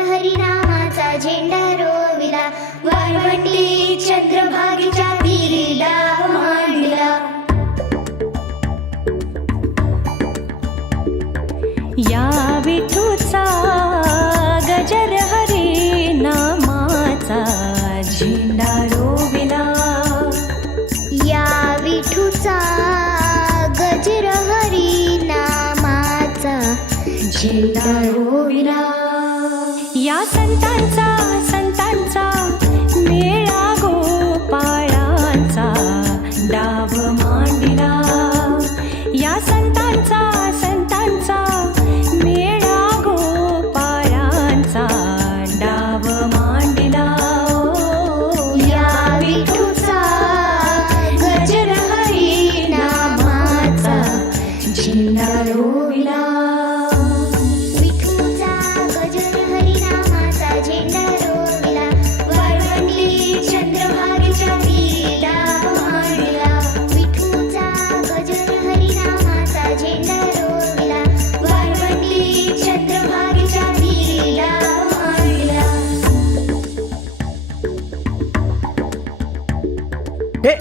हरिनामाचा झेंडा रोविला. वाळवंटी चंद्रभागेच्या वीरीला मांडला. या विठूचा गजर हरी नामाचा झेंडा रोविला. या विठूचा गजर हरी नामाचा time. हे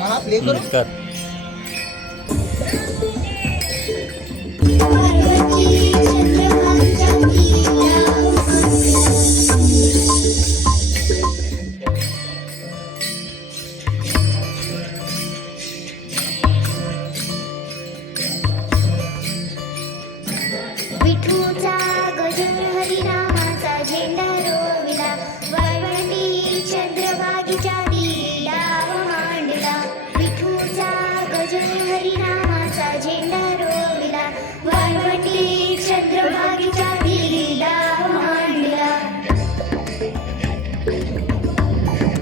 हा प्ले करू?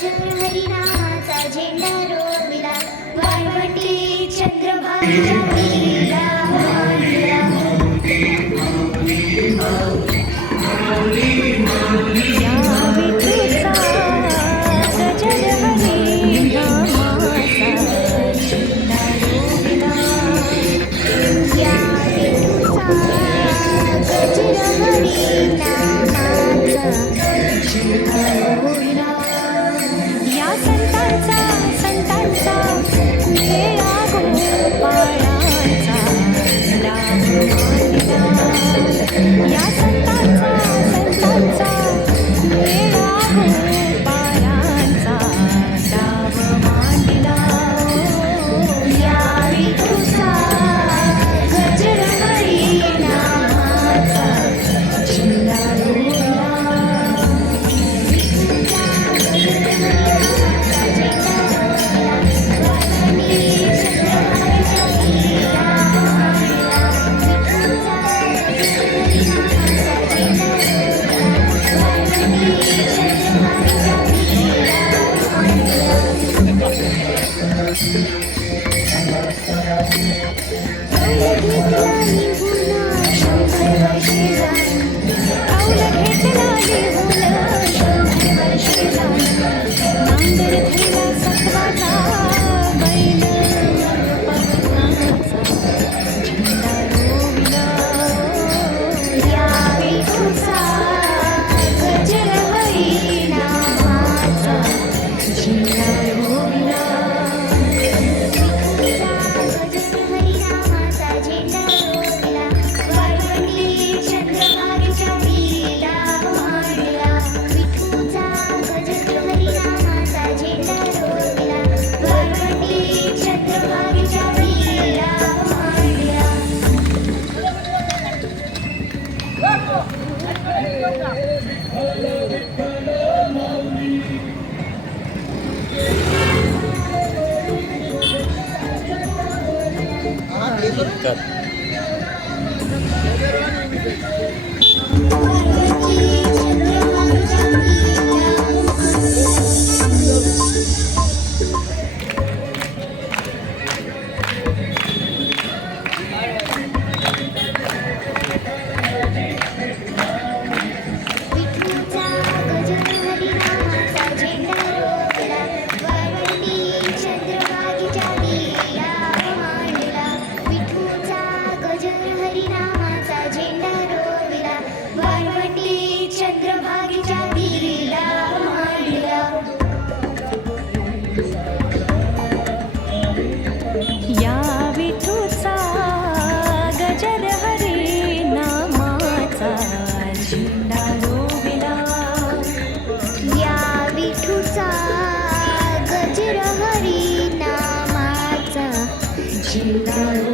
गजर हरिनामाचा झेंडा रोविला. Walwati Chandrabhaga Thank you. कर She it.